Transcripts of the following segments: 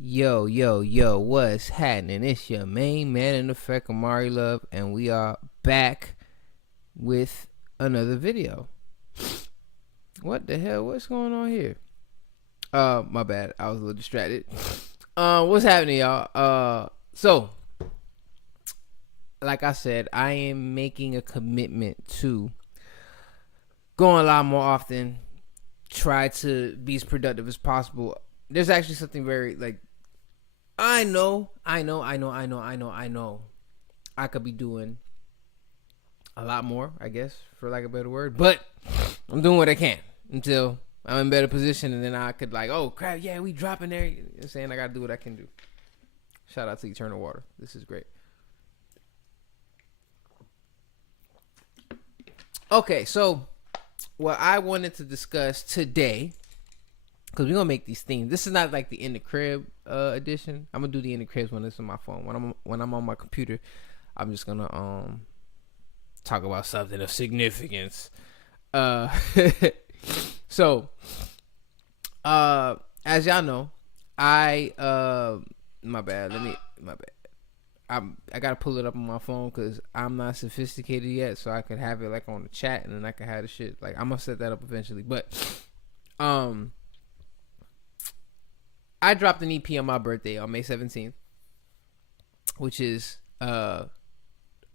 Yo, yo, yo, what's happening? It's your main man in effect, Amari Love, and we are back with another video. What the hell? What's going on here? My bad. I was a little distracted. What's happening, y'all? So, like I said, I am making a commitment to going a lot more often, try to be as productive as possible. There's actually something very, I know. I could be doing a lot more, I guess, for lack of a better word. But I'm doing what I can until I'm in a better position, and then I could oh crap, yeah, we dropping there. You know what I'm saying? I gotta do what I can do. Shout out to Eternal Water. This is great. Okay, so what I wanted to discuss today, because we're gonna make these themes. This is not like the In the Crib edition. I'm gonna do the In the Cribs when it's on my phone. When I'm on my computer, I'm just gonna talk about something of significance. So as y'all know, my bad. I gotta pull it up on my phone because I'm not sophisticated yet, so I could have it on the chat, and then I can have the shit. I'm gonna set that up eventually, but I dropped an EP on my birthday on May 17th, which is a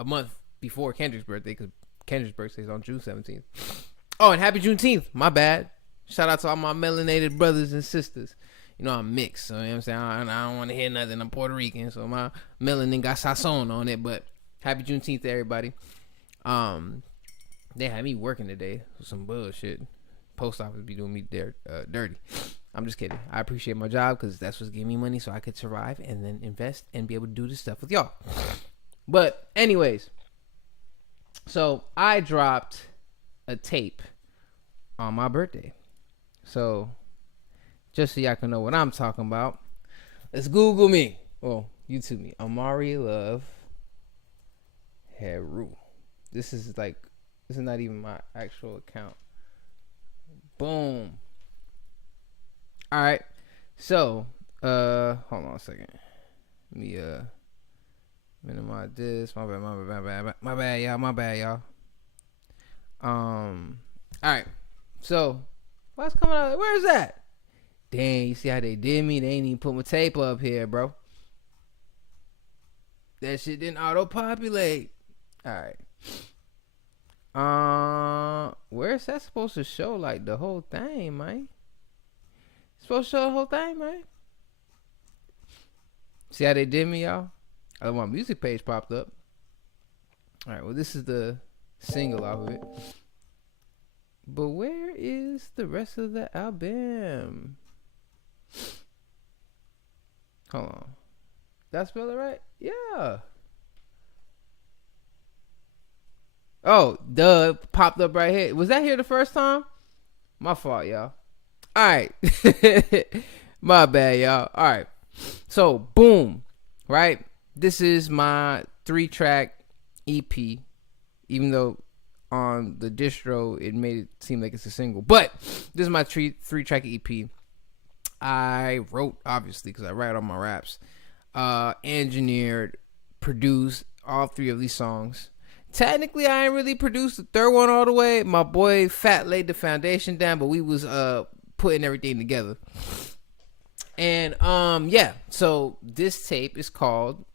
month before Kendrick's birthday, because Kendrick's birthday is on June 17th. Oh, and happy Juneteenth. My bad. Shout out to all my melanated brothers and sisters. You know, I'm mixed, so you know what I'm saying? I don't want to hear nothing. I'm Puerto Rican, so my melanin got sazon on it, but happy Juneteenth to everybody. They had me working today with some bullshit. Post office be doing me dirty. I'm just kidding. I appreciate my job because that's what's giving me money so I could survive and then invest and be able to do this stuff with y'all. But anyways, so I dropped a tape on my birthday. So just so y'all can know what I'm talking about, let's Google me. Well, YouTube me. Amari Love Heru. This is not even my actual account. Boom. All right. So, hold on a second. Let me minimize this. My bad, y'all. All right. So, what's coming out? Where is that? Dang, you see how they did me? They ain't even put my tape up here, bro. That shit didn't auto-populate. All right. Where's that supposed to show the whole thing, man? It's supposed to show the whole thing, man. See how they did me, y'all? My music page popped up. All right, well, this is the single off of it. But where is the rest of the album? Hold on. Did I spell it right? Yeah. Oh, duh. Popped up right here. Was that here the first time? My fault, y'all. All right. My bad, y'all. All right. So, boom. Right? This is my 3-track EP. Even though on the distro, it made it seem like it's a single. But this is my 3-track EP. I wrote, obviously, because I write all my raps. Engineered, produced all 3 of these songs. Technically, I ain't really produced the third one all the way. My boy Fat laid the foundation down, but we was putting everything together. And yeah, so this tape is called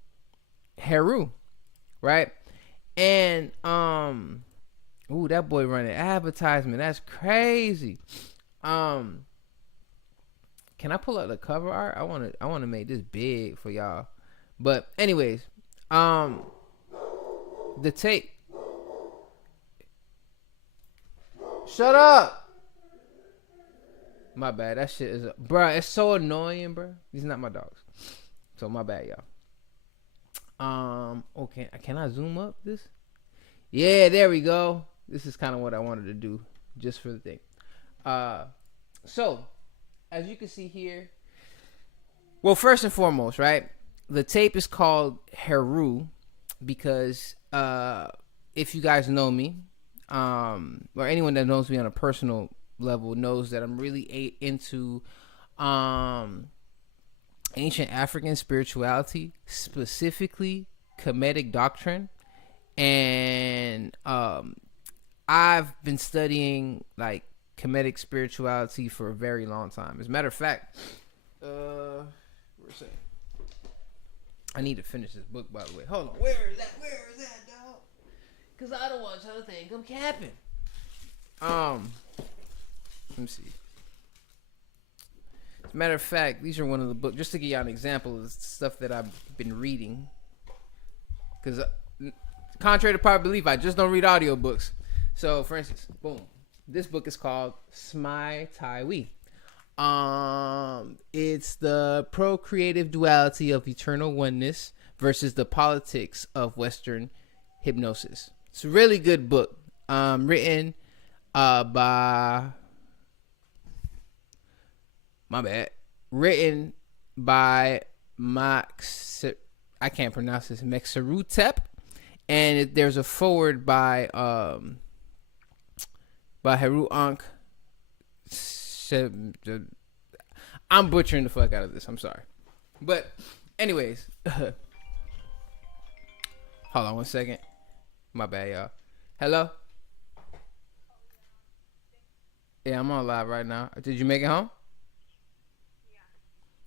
Heru, right? And ooh, that boy running advertisement. That's crazy. Can I pull out the cover art? I wanna make this big for y'all. But anyways, the tape. Shut up. My bad. That shit is, bruh. It's so annoying, bruh. These are not my dogs, so my bad, y'all. Okay. Can I zoom up this? Yeah, there we go. This is kind of what I wanted to do, just for the thing. So as you can see here, well, first and foremost, right? The tape is called Heru because if you guys know me, or anyone that knows me on a personal level knows that I'm really into ancient African spirituality, specifically Kemetic doctrine, and I've been studying like Kemetic spirituality for a very long time. As a matter of fact, where's that? I need to finish this book, by the way. Hold on. Where is that? Where is that, dog? Cause I don't want y'all to think I'm capping. Let me see. As a matter of fact, these are one of the books. Just to give y'all an example of the stuff that I've been reading. Cause contrary to popular belief, I just don't read audiobooks. So, for instance, boom. This book is called Smai Tai We. It's the procreative duality of eternal oneness versus the politics of Western hypnosis. It's a really good book. Written by my bad. Written by Max. I can't pronounce this. Mexerutep, and there's a foreword by Heru. I'm butchering the fuck out of this. I'm sorry, but anyways, hold on one second. My bad, y'all. Hello. Yeah, I'm on live right now. Did you make it home? Yeah.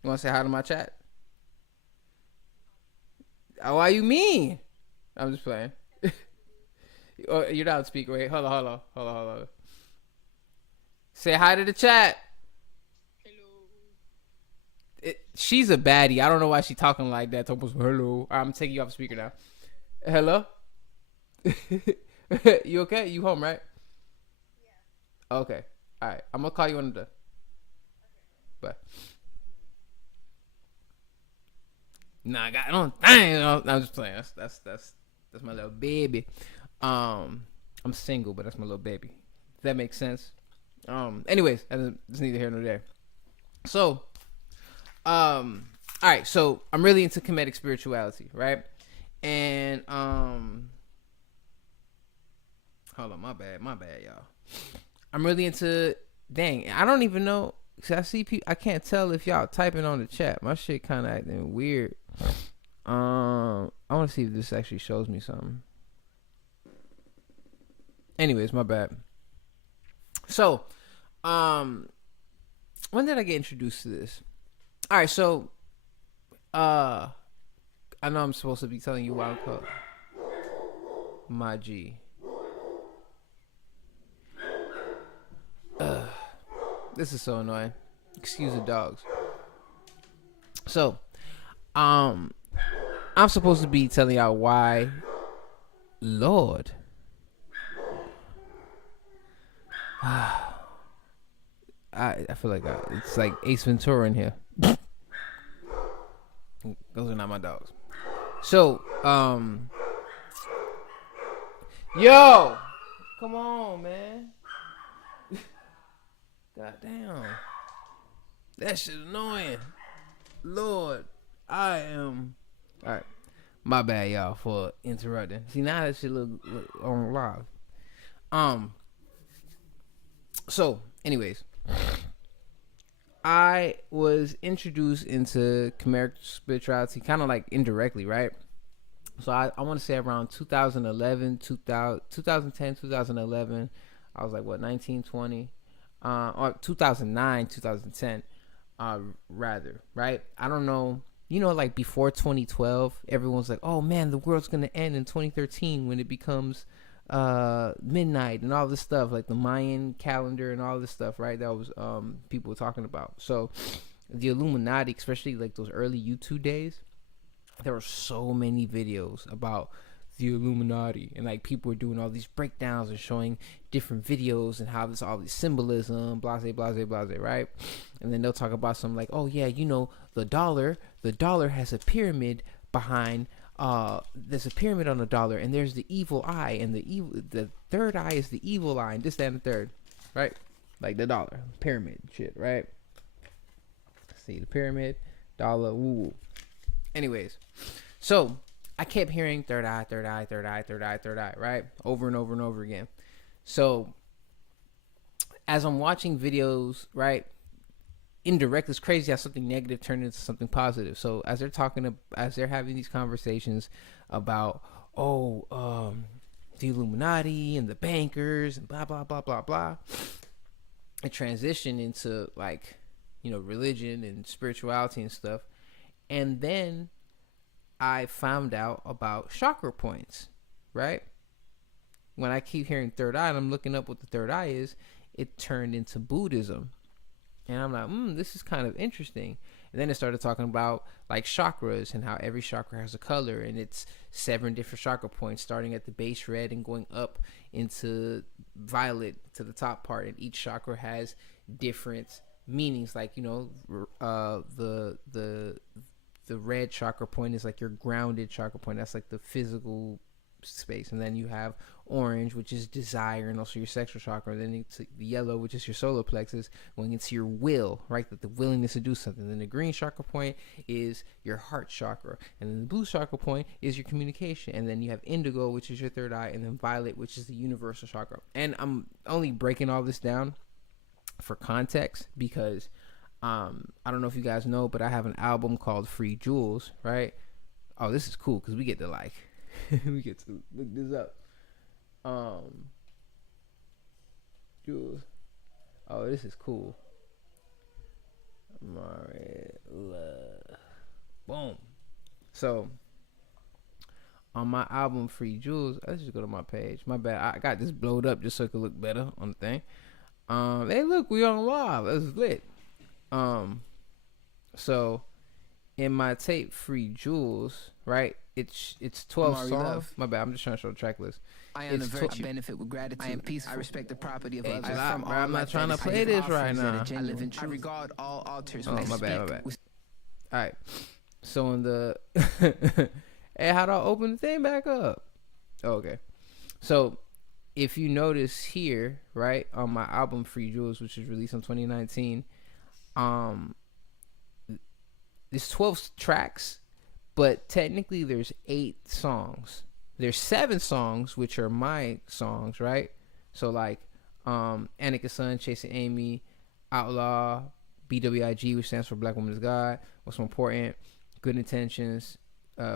You want to say hi to my chat? Oh, why you mean? I'm just playing. Oh, you're not on speaker. Wait, hold on. Say hi to the chat. Hello. She's a baddie. I don't know why she's talking like that. Hello. I'm taking you off speaker now. Hello? You okay? You home, right? Yeah. Okay. All right. I'm going to call you on the... Okay. Bye. Nah, I got it on. I'm just playing. That's my little baby. I'm single, but that's my little baby. If that makes sense. Anyways, that's neither here nor there. So, all right. So I'm really into Kemetic spirituality, right? And hold on, my bad, y'all. I'm really into. Dang, I don't even know. Cause I see people. I can't tell if y'all typing on the chat. My shit kind of acting weird. I want to see if this actually shows me something. Anyways, my bad. So, when did I get introduced to this? All right, so, I know I'm supposed to be telling you why I call my G. This is so annoying. Excuse the dogs. So, I'm supposed to be telling y'all why, Lord. I feel like it's like Ace Ventura in here. Those are not my dogs. So, yo, come on, man. God damn, that shit annoying. Lord, I am. All right, my bad, y'all, for interrupting. See, now that shit look on live. So, anyways, I was introduced into Khmer spirituality kind of like indirectly, right? So I want to say around 2011, 2010, 2011. I was like, what, 19, 20? Or 2009, 2010, rather, right? I don't know. You know, like before 2012, everyone's like, oh man, the world's going to end in 2013 when it becomes midnight and all this stuff, like the Mayan calendar and all this stuff, right? That was people were talking about. So the Illuminati, especially like those early YouTube days, there were so many videos about the Illuminati, and like people were doing all these breakdowns and showing different videos and how there's all this symbolism, blase, right? And then they'll talk about some like, oh yeah, you know, the dollar has a pyramid behind. There's a pyramid on the dollar, and there's the evil eye, and the third eye is the evil eye, and this, that, and the third, right? Like the dollar pyramid shit, right? See the pyramid, dollar, woo. Anyways, so I kept hearing third eye, right? Over and over and over again. So as I'm watching videos, right, indirect. It's crazy how something negative turned into something positive. So as they're having these conversations about, the Illuminati and the bankers and blah blah blah blah blah, it transitioned into like, religion and spirituality and stuff. And then I found out about chakra points, right? When I keep hearing third eye and I'm looking up what the third eye is, it turned into Buddhism. And I'm like, this is kind of interesting. And then it started talking about like chakras and how every chakra has a color, and it's 7 different chakra points, starting at the base red and going up into violet to the top part. And each chakra has different meanings. Like, the red chakra point is like your grounded chakra point. That's like the physical space. And then you have orange, which is desire and also your sexual chakra. And then it's the yellow, which is your solar plexus, going into your will, right? That the willingness to do something. Then the green chakra point is your heart chakra. And then the blue chakra point is your communication. And then you have indigo, which is your third eye. And then violet, which is the universal chakra. And I'm only breaking all this down for context because I don't know if you guys know, but I have an album called Free Jewels, right? Oh, this is cool because we get to like we get to look this up. Jewels. Oh, this is cool. Boom. So on my album Free Jewels, let's just go to my page. My bad. I got this blowed up just so it could look better on the thing. Hey, look, we on live. That's lit. So in my tape Free Jewels, right? It's 12 songs. My bad. I'm just trying to show the track list. I am the virtue. I benefit with gratitude. I am peaceful. I respect the property of others. I'm not trying to play this right now. I live in truth. I regard all altars. Oh, my bad. All right. So in the hey, how do I open the thing back up? Oh, okay. So if you notice here, right, on my album Free Jewels, which was released in 2019, there's 12 tracks, but technically there's 8 songs. There's 7 songs, which are my songs, right? So like, Annika Sun, Chasing Amy, Outlaw, BWIG, which stands for Black Woman is God, What's More Important, Good Intentions,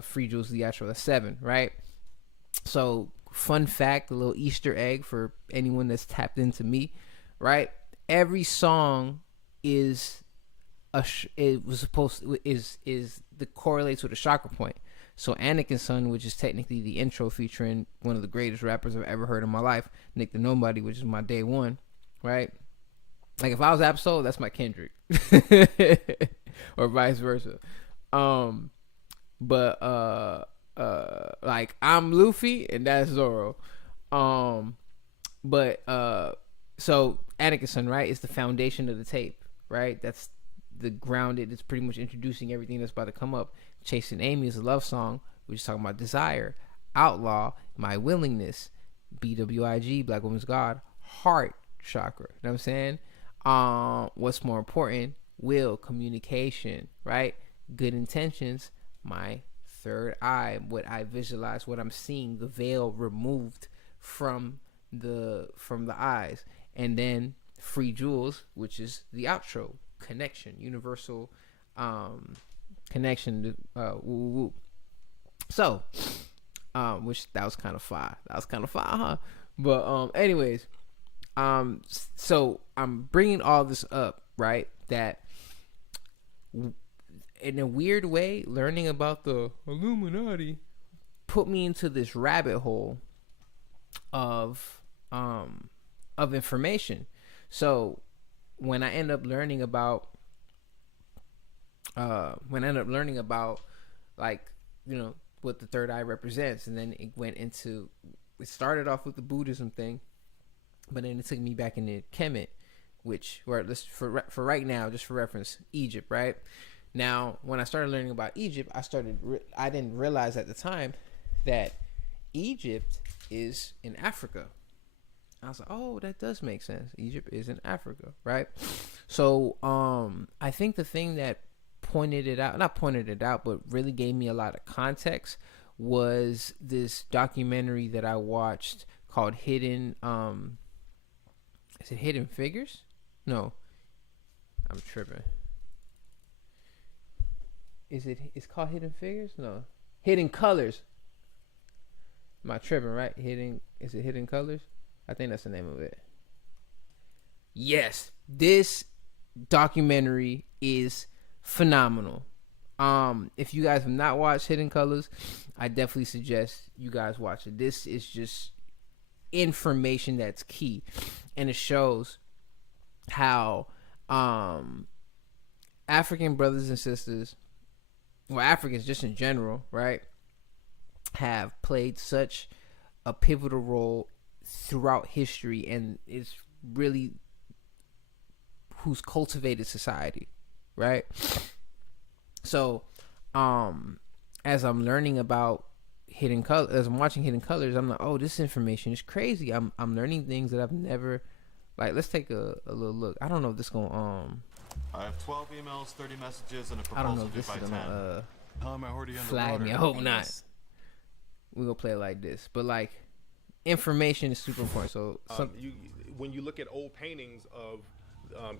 Free Jewels, the actual, that's 7, right? So fun fact, a little Easter egg for anyone that's tapped into me, right? Every song is correlates with a chakra point. So Anakin Son, which is technically the intro featuring one of the greatest rappers I've ever heard in my life, Nick the Nobody, which is my day one, right? Like if I was Absol, that's my Kendrick, or vice versa. But like I'm Luffy and that's Zoro. So Anakin Son, right, is the foundation of the tape, right? That's the grounded. It's pretty much introducing everything that's about to come up. Chasing Amy is a love song, which is talking about desire. Outlaw, my willingness. BWIG, Black Woman's God, heart chakra. You know what I'm saying? What's more important? Will, communication, right? Good intentions, my third eye, what I visualize, what I'm seeing, the veil removed from the eyes. And then Free Jewels, which is the outro, connection, universal connection. So which that was kind of fire, huh? But anyways, so I'm bringing all this up, right? That in a weird way, learning about the Illuminati put me into this rabbit hole of information. So when I end up learning about like, you know, what the third eye represents, and then it started off with the Buddhism thing, but then it took me back into Kemet, which, for right now, just for reference, Egypt, right? Now, when I started learning about Egypt, I didn't realize at the time that Egypt is in Africa. I was like, oh, that does make sense. Egypt is in Africa, right? So, I think the thing that not pointed it out, but really gave me a lot of context was this documentary that I watched called Hidden, is it Hidden Figures? No, I'm tripping. Is it? It's called Hidden Figures? No, Hidden Colors. Am I tripping? Right? Hidden. Is it Hidden Colors? I think that's the name of it. Yes, this documentary is phenomenal. If you guys have not watched Hidden Colors, I definitely suggest you guys watch it. This is just information that's key, and it shows how African brothers and sisters, well, Africans just in general, right, have played such a pivotal role throughout history, and it's really who's cultivated society, right? So, as I'm learning about Hidden Colors, as I'm watching Hidden Colors, I'm like, oh, this information is crazy. I'm learning things that I've never, like, let's take a little look. I don't know if this gonna I have 12 emails, 30 messages, and a I don't know proposal if due this by is 10. gonna I'm already flag me. I hope not. We're gonna play it like this, but like, information is super important. So when you look at old paintings of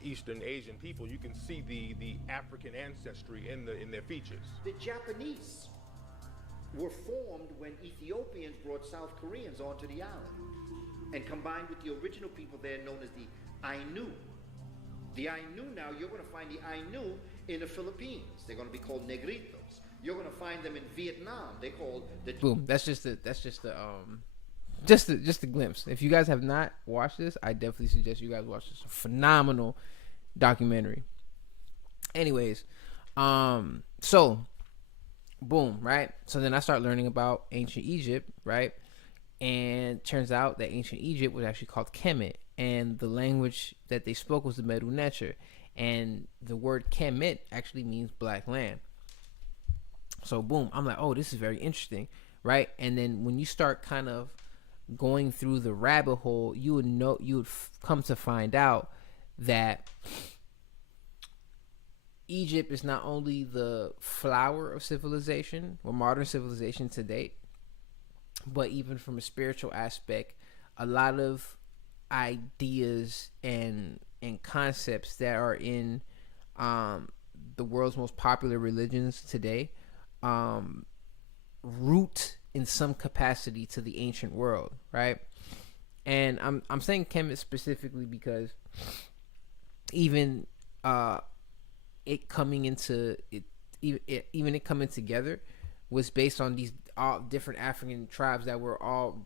Eastern Asian people, you can see the African ancestry in their features. The Japanese were formed when Ethiopians brought South Koreans onto the island and combined with the original people there known as the Ainu. The Ainu now, you're going to find the Ainu in the Philippines. They're going to be called Negritos. You're going to find them in Vietnam. They're called the... Boom. That's just a glimpse. If you guys have not watched this, I definitely suggest you guys watch this. A phenomenal documentary. Anyways, so boom, right? So then I start learning about ancient Egypt, right? And turns out that ancient Egypt was actually called Kemet, and the language that they spoke was the Medu Neter, and the word Kemet actually means black land. So boom, I'm like, oh, this is very interesting, right? And then when you start kind of going through the rabbit hole, you would come to find out that Egypt is not only the flower of civilization or modern civilization to date, but even from a spiritual aspect, a lot of ideas and concepts that are in the world's most popular religions today root in some capacity to the ancient world, right? And I'm saying Kemet specifically because even it coming into it, even it coming together was based on these all different African tribes that were all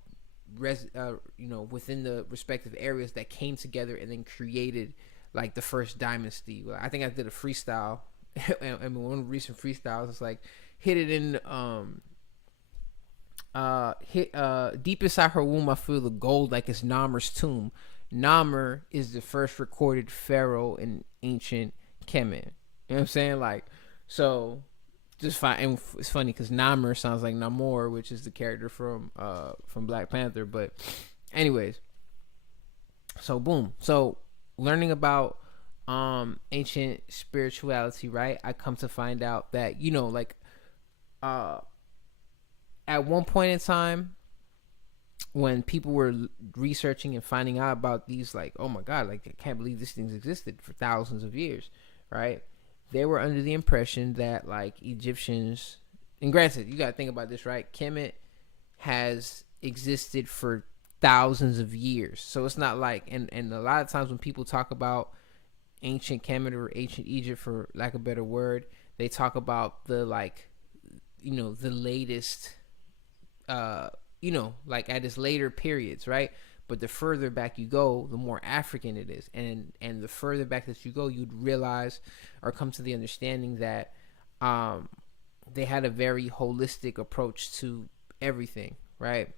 within the respective areas that came together and then created like the first dynasty. I think I did a freestyle, and one of the recent freestyles is like hit it in deep inside her womb I feel the gold like it's Namer's tomb. Namer is the first recorded pharaoh in ancient Kemet. You know what I'm saying? Like, so just fine. And it's funny because Namer sounds like Namor, which is the character from Black Panther. But anyways, so boom. So learning about ancient spirituality, right? I come to find out that, at one point in time, when people were researching and finding out about these, like, oh my God, like, I can't believe this thing's existed for thousands of years, right? They were under the impression that, like, Egyptians, and granted, you got to think about this, right? Kemet has existed for thousands of years. So it's not like, and a lot of times when people talk about ancient Kemet or ancient Egypt, for lack of a better word, they talk about the, like, the latest, like at its later periods, right? But the further back you go, the more African it is. And the further back that you go, you'd realize or come to the understanding that they had a very holistic approach to everything, right?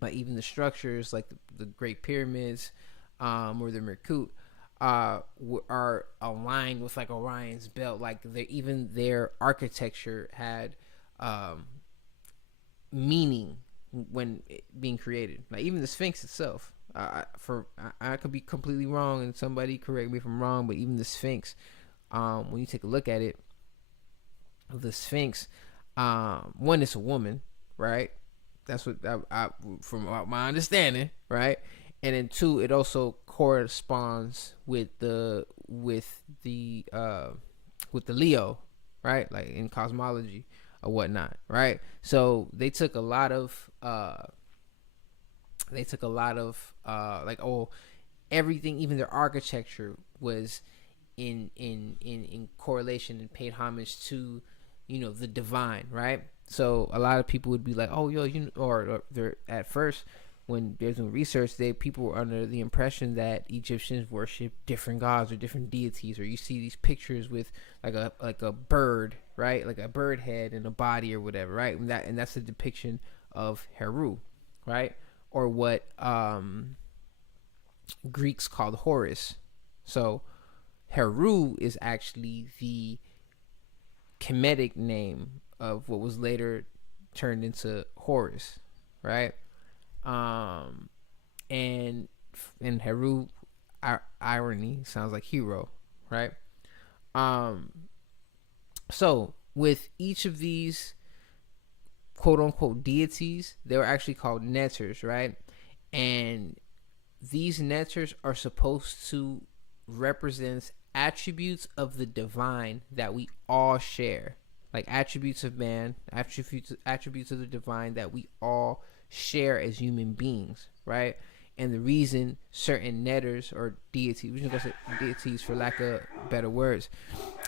Like even the structures, like the Great Pyramids or the Merkut, are aligned with like Orion's belt. Like even their architecture had meaning when being created. Like even the Sphinx itself, I could be completely wrong and somebody correct me if I'm wrong, but even the Sphinx, when you take a look at it, the Sphinx, one, it's a woman, right? That's what I from my understanding, right? And then two, it also corresponds with the Leo, right? Like in cosmology or whatnot, right? So they took a lot of like, oh, everything, even their architecture was in correlation and paid homage to, the divine, right? So a lot of people would be like, oh, yo, or they're at first when they're doing research, people were under the impression that Egyptians worship different gods or different deities, or you see these pictures with like a bird, right, like a bird head and a body or whatever, right? And that's a depiction of Heru, right? Or what Greeks called Horus. So Heru is actually the Kemetic name of what was later turned into Horus, right? And Heru, irony, sounds like hero, right? So with each of these quote unquote deities, they were actually called netters, right? And these netters are supposed to represent attributes of the divine that we all share, like attributes of man, attributes of the divine that we all share as human beings, right? And the reason certain netters or deities, we should say deities for lack of better words,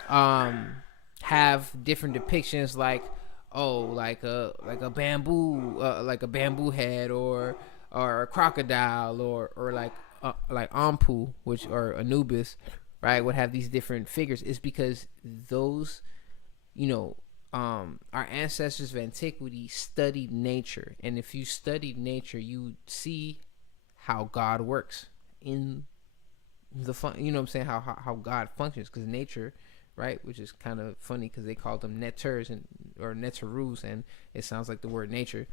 have different depictions, like like a bamboo head, or a crocodile, or like Ampu, which or Anubis, right, would have these different figures, is because those, our ancestors of antiquity studied nature. And if you studied nature, you see how God works in the how God functions, because nature, right, which is kind of funny because they call them netters or netterus, and it sounds like the word nature.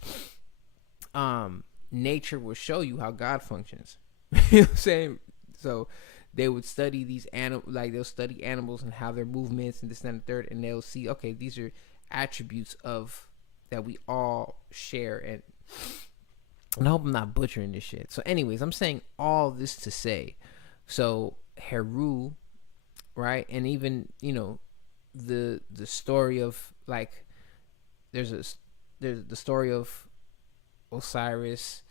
Nature will show you how God functions. You know what I'm saying? So they would study these they'll study animals and how their movements and this and the third, and they'll see, okay, these are attributes of that we all share. And I hope I'm not butchering this shit. So anyways, I'm saying all this to say, so Heru, right, and even the story of, like, there's the story of Osiris,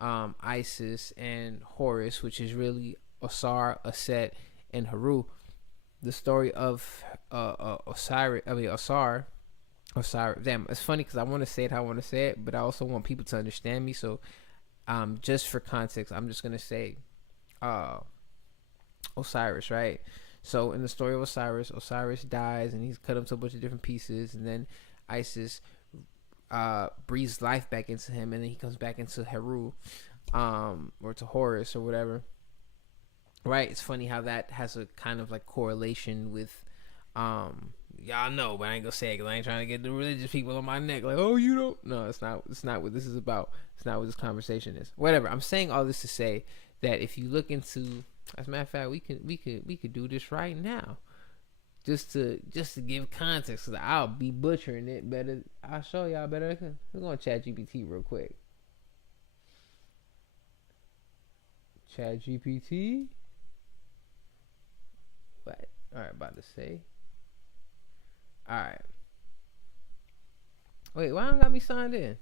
Isis, and Horus, which is really Osar, Aset, and Heru. The story of Osar. Damn, it's funny because I want to say it how I want to say it, but I also want people to understand me. So, just for context, I'm just gonna say, Osiris, right? So in the story of Osiris dies and he's cut up to a bunch of different pieces, and then Isis breathes life back into him, and then he comes back into Heru, or to Horus or whatever. Right? It's funny how that has a kind of like correlation with, y'all know, but I ain't gonna say it because I ain't trying to get the religious people on my neck. Like, oh, you don't? No, it's not. It's not what this is about. It's not what this conversation is. Whatever. I'm saying all this to say that if you look into, as a matter of fact, we could do this right now, just to give context. Cause I'll be butchering it better. I'll show y'all better. We're gonna chat GPT real quick. Chat GPT. What? All right, about to say. All right. Wait, why don't got me signed in?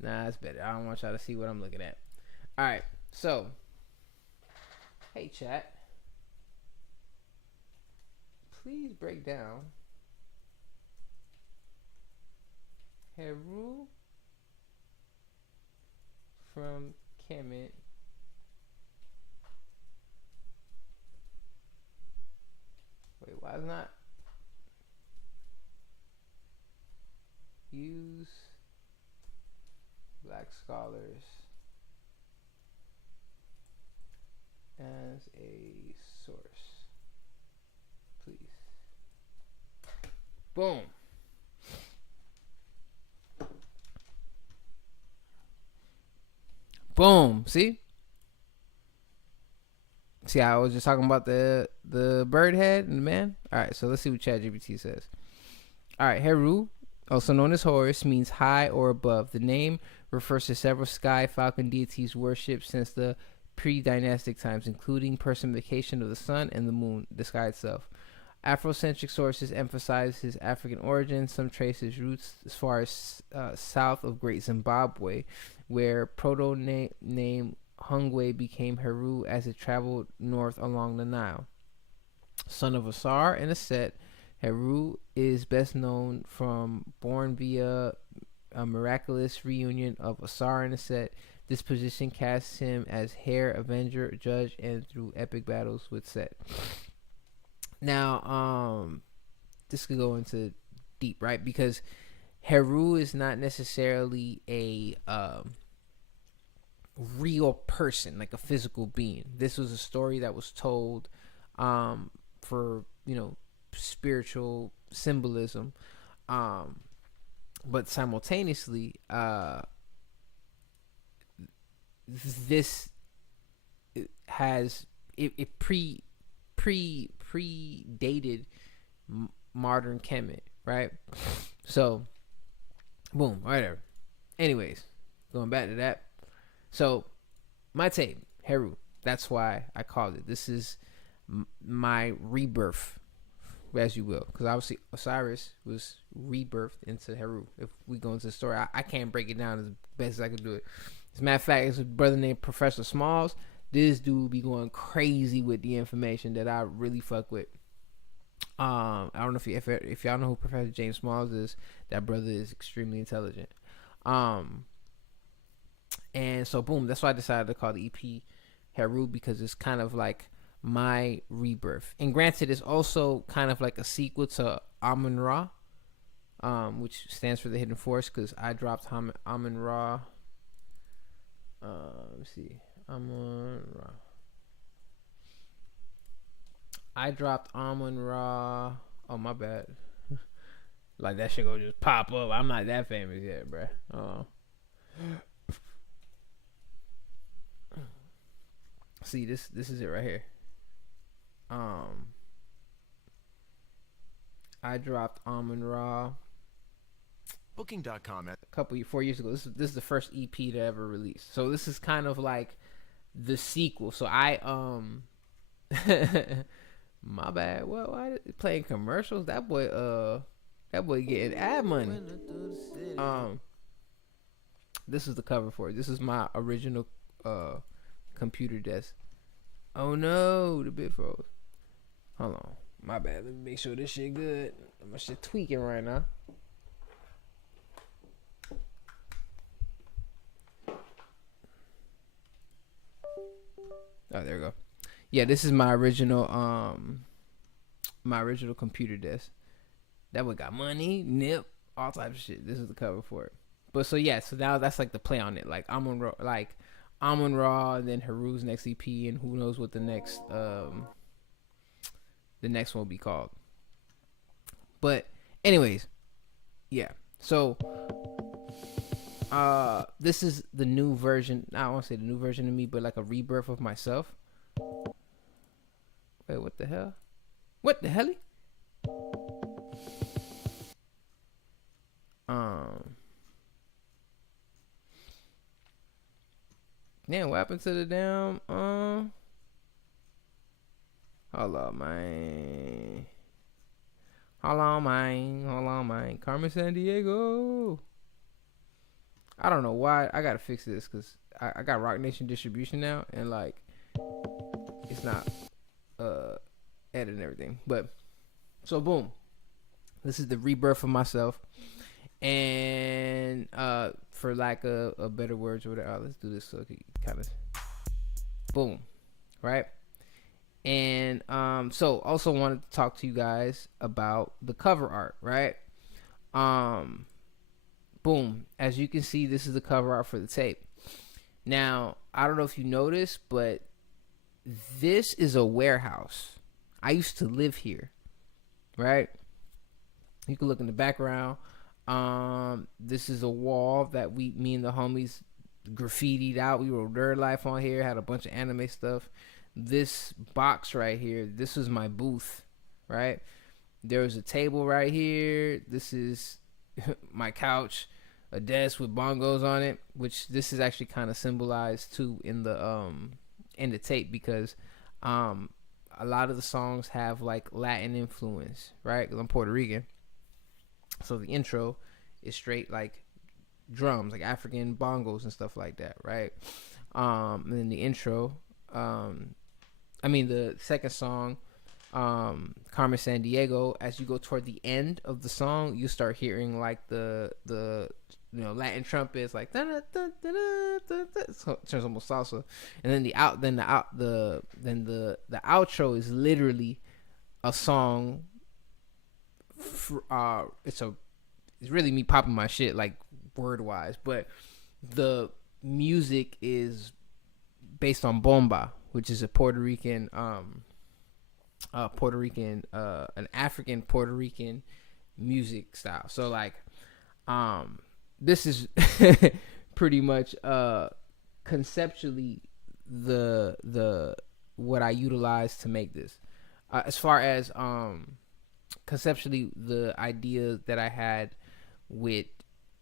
Nah, it's better. I don't want y'all to see what I'm looking at. All right, so, hey chat, please break down Heru from Kemet. Wait, why is not use black scholars as a source, please. Boom. Boom. See, I was just talking about the bird head and the man. All right, so let's see what ChatGPT says. All right, Heru, also known as Horus, means high or above. The name refers to several sky falcon deities worshipped since the pre-dynastic times, including personification of the sun and the moon, the sky itself. Afrocentric sources emphasize his African origins. Some trace his roots as far as south of Great Zimbabwe, where proto-name Hungwe became Heru as it traveled north along the Nile. Son of Asar and Aset, Heru is best known from born via a miraculous reunion of Asar and Aset. This position casts him as Heir, Avenger, Judge, and through epic battles with Set. Now, this could go into deep, right? Because Heru is not necessarily a real person, like a physical being. This was a story that was told for, spiritual symbolism. But simultaneously, this has it predated modern Kemet, right? So, boom, whatever. Anyways, going back to that. So, my tape, Heru. That's why I called it. This is my rebirth, as you will, because obviously Osiris was rebirthed into Heru. If we go into the story, I can't break it down as best as I can do it. As a matter of fact, it's a brother named Professor Smalls. This dude be going crazy with the information that I really fuck with. I don't know if y'all know who Professor James Smalls is. That brother is extremely intelligent. And so boom, that's why I decided to call the EP Heru, because it's kind of like my rebirth. And granted, it's also kind of like a sequel to Amun Ra, which stands for the Hidden Force, because I dropped Amun Ra. Let's see. Amun Ra. I dropped Amun Ra. Oh, my bad. Like, that shit gonna just pop up. I'm not that famous yet, bruh. See, this is it right here. I dropped Amun Ra Booking.com. a 4 years ago. This is the first EP to ever release. So this is kind of like the sequel. So I my bad. What? Why playing commercials? That boy getting ad money. This is the cover for it. This is my original computer desk. Oh no, the bit froze. Hold on. My bad. Let me make sure this shit good. My shit tweaking right now. Oh, there we go. Yeah, this is my original computer desk. That one got money, nip, all types of shit. This is the cover for it. But so yeah, so now that's like the play on it. Like Amun Ra, and then Heru's next EP, and who knows what the next one will be called. But anyways, yeah. So this is the new version. I don't want to say the new version of me, but like a rebirth of myself. Wait, what the hell? What the hell? Damn, what happened to the damn hold on, man. Hold on, man. Carmen Sandiego. I don't know why. I gotta fix this, because I got Rock Nation distribution now, and like it's not editing everything. But so boom, this is the rebirth of myself. And for lack of better words or whatever, let's do this so it kind of boom, right? And so also wanted to talk to you guys about the cover art, right? Boom, as you can see, this is the cover art for the tape. Now, I don't know if you noticed, but this is a warehouse. I used to live here, right? You can look in the background. This is a wall that me and the homies graffitied out. We wrote Nerd Life on here, had a bunch of anime stuff. This box right here, this was my booth, right? There was a table right here. This is my couch, a desk with bongos on it, which this is actually kind of symbolized too in the tape, because a lot of the songs have like Latin influence, right? 'Cause I'm Puerto Rican, so the intro is straight like drums, like African bongos and stuff like that, right? And then the intro, the second song, Carmen San Diego. As you go toward the end of the song, you start hearing like the Latin trumpets, like so it turns almost salsa, and then the outro is literally a song. It's really me popping my shit like word wise, but the music is based on bomba, which is a an African Puerto Rican music style. So like, this is pretty much conceptually the what I utilized to make this. As far as conceptually, the idea that I had with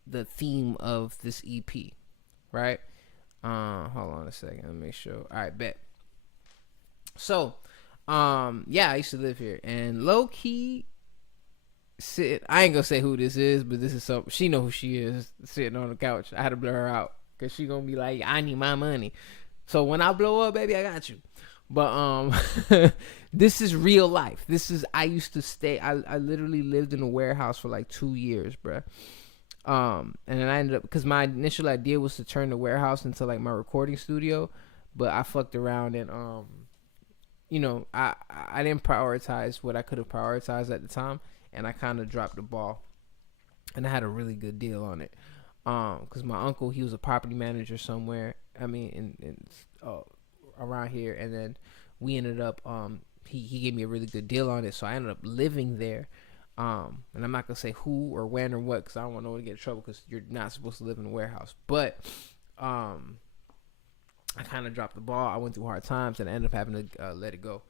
the theme of this EP, right? Hold on a second, let me make sure. All right, bet. So, I used to live here, and low key, I ain't gonna say who this is, but this is some. She know who she is, sitting on the couch. I had to blur her out because she gonna be like, I need my money. So when I blow up, baby, I got you. But this is real life. I used to stay. I literally lived in a warehouse for like 2 years, bruh. And then I ended up, because my initial idea was to turn the warehouse into like my recording studio, but I fucked around and I didn't prioritize what I could have prioritized at the time, and I kind of dropped the ball. And I had a really good deal on it, because my uncle, he was a property manager somewhere. I mean, around here, and then we ended up he gave me a really good deal on it, so I ended up living there. And I'm not gonna say who or when or what, because I don't want no one to get in trouble, because you're not supposed to live in a warehouse. But I kind of dropped the ball. I went through hard times, and I ended up having to let it go.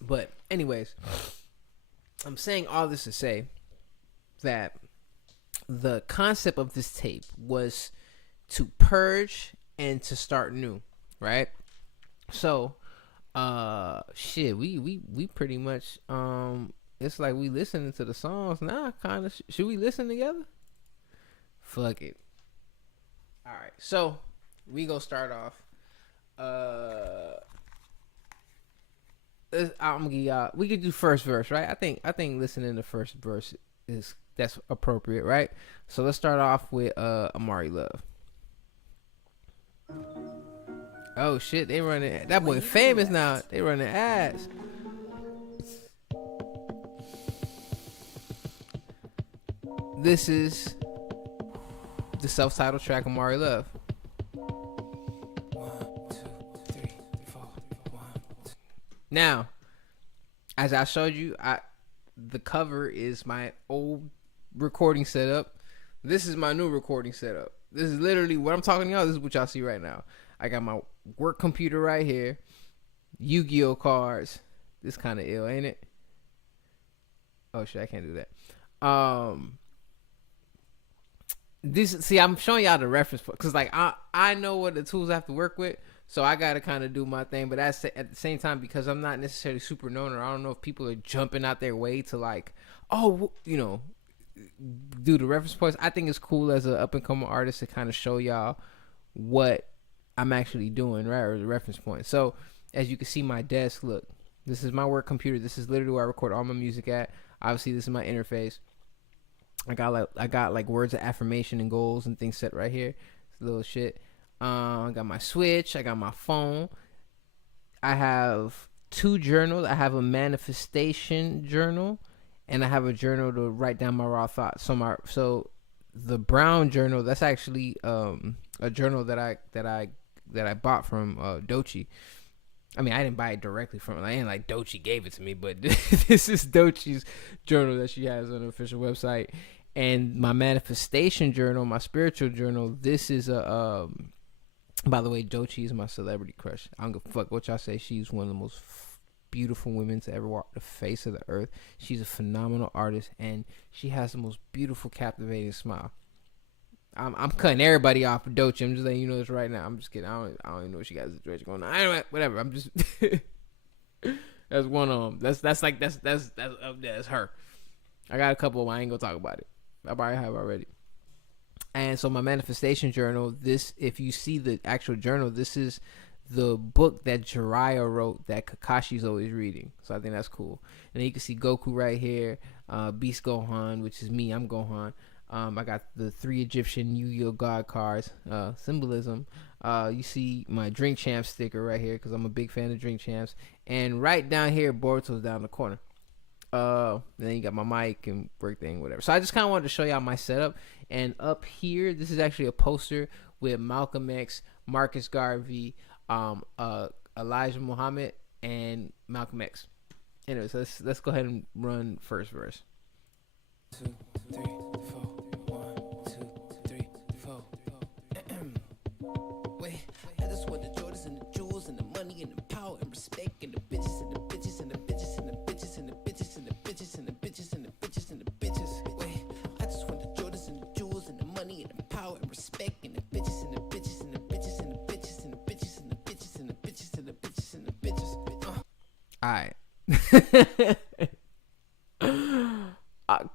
But anyways, I'm saying all this to say that the concept of this tape was to purge and to start new, right? So, we pretty much, it's like we listening to the songs now, kind of. Should we listen together? Fuck it. All right, so we gonna start off. I'm gonna give y'all. We could do first verse, right? I think listening to first verse that's appropriate, right? So let's start off with Amari Love. Oh shit, they running. That boy famous now. They running ads. This is the self-titled track, Amari Love. 1, 2, 3, 4, 1, 2. Now, as I showed you, the cover is my old recording setup. This is my new recording setup. This is literally what I'm talking to y'all. This is what y'all see right now. I got my work computer right here. Yu-Gi-Oh cards. This kind of ill, ain't it? Oh shit, I can't do that. I'm showing y'all the reference point, because like I know what the tools I have to work with, so I gotta kind of do my thing. But that's at the same time, because I'm not necessarily super known, or I don't know if people are jumping out their way to like, do the reference points. I think it's cool as an up and coming artist to kind of show y'all what I'm actually doing, right, or the reference point. So as you can see, my desk, look, this is my work computer. This is literally where I record all my music at. Obviously, this is my interface. I got like words of affirmation and goals and things set right here. It's little shit. I got my Switch. I got my phone. I have 2 journals. I have a manifestation journal, and I have a journal to write down my raw thoughts. So the brown journal, that's actually a journal that I bought from Dochi. I mean, I didn't buy it directly from. I ain't like Dochi gave it to me, but this is Dochi's journal that she has on the official website. And my manifestation journal, my spiritual journal, this is a. By the way, Dochi is my celebrity crush. I don't give a fuck what y'all say. She's one of the most beautiful women to ever walk the face of the earth. She's a phenomenal artist, and she has the most beautiful, captivating smile. I'm cutting everybody off for Dochi. I'm just letting you know this right now. I'm just kidding. I don't even know what she got a situation going on. Anyway, whatever. I'm just that's one of them. That's up there. That's her. I got a couple of them. I ain't gonna talk about it. I probably have already. And so my manifestation journal. This, if you see the actual journal, this is the book that Jiraiya wrote that Kakashi's always reading. So I think that's cool. And then you can see Goku right here, Beast Gohan, which is me. I'm Gohan. I got the 3 Egyptian Yu-Gi-Oh God cards, symbolism. You see my Drink Champs sticker right here because I'm a big fan of Drink Champs. And right down here, Boruto's down the corner. Then you got my mic and work thing, whatever. So I just kind of wanted to show y'all my setup. And up here, this is actually a poster with Malcolm X, Marcus Garvey, Elijah Muhammad, and Malcolm X. Anyways, let's go ahead and run first verse. 2, 3, 4. 1, 2, 3, 4. Wait, I just want the Jordans and the jewels and the money and the power and respect and the bitches and the bitches and the bitches and the bitches and the bitches and the bitches and the bitches and the bitches and the bitches. Wait, I just want the Jordans and the jewels and the money and the power and respect and the bitches and the bitches and the bitches and the bitches and the bitches and the bitches and the bitches and the bitches and the bitches. All right.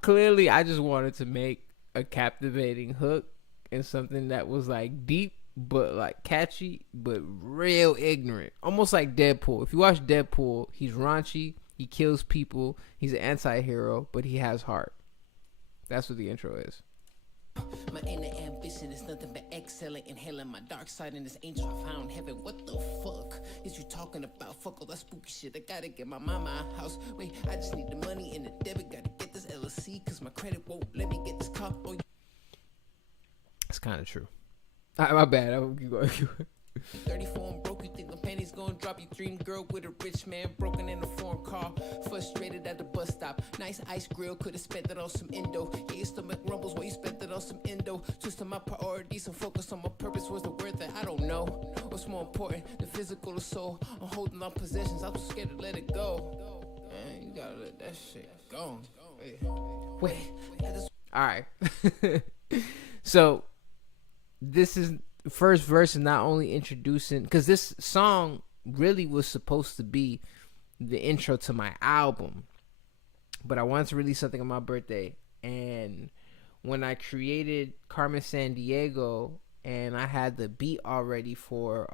Clearly, I just wanted to make a captivating hook and something that was like deep, but like catchy, but real ignorant. Almost like Deadpool. If you watch Deadpool, he's raunchy, he kills people, he's an anti-hero, but he has heart. That's what the intro is. My inner ambition is nothing but excelling, inhaling my dark side in this angel I found heaven. What the fuck is you talking about? Fuck all that spooky shit. I gotta get my mama a house. Wait, I just need the money and the debit. Gotta get this LLC cause my credit won't let me get this car. Oh, it's kind of true. My bad. I'll keep going. 34 and broke, you think the penny's gonna drop. You dream girl with a rich man, broken in a foreign car, frustrated at the bus stop. Nice ice grill, could've spent it on some Indo. Yeah, your stomach rumbles while you spent it on some Indo. Twisting my priorities and focus on my purpose. Was the word that I don't know? What's more important, the physical or soul? I'm holding on possessions, I'm too scared to let it go. Man, you gotta let that shit go. Wait. Alright. So this is first verse is not only introducing, because this song really was supposed to be the intro to my album, but I wanted to release something on my birthday. And when I created Carmen Sandiego and I had the beat already for